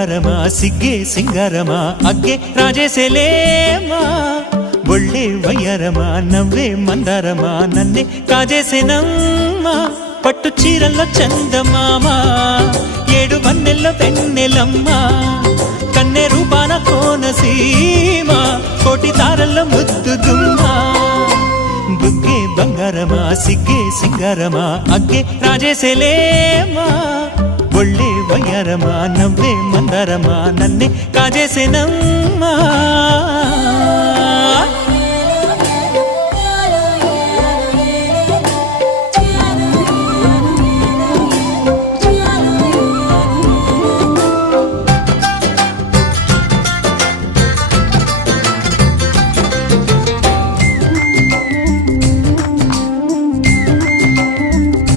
బంగారమా సిగ్గే సింగారమా అగ్గే రాజేసేలేమా ఒళ్ళే వయ్యారమా నవ్వే మందారమా నన్నే కాజేసేనమ్మా పట్టు చీరల్లో చందమామా ఏడు వన్నెల్లో వెన్నెలమ్మా కన్నె రూపాన కోనసీమ కోటి తారల్లో ముద్దుదుమ్మా బుగ్గే బంగారమా సిగ్గే సింగారమా అగ్గే రాజేసేలేమా ఒళ్ళే వయ్యారమా నవ్వే మందారమా నన్నే కాజేసేనమ్మా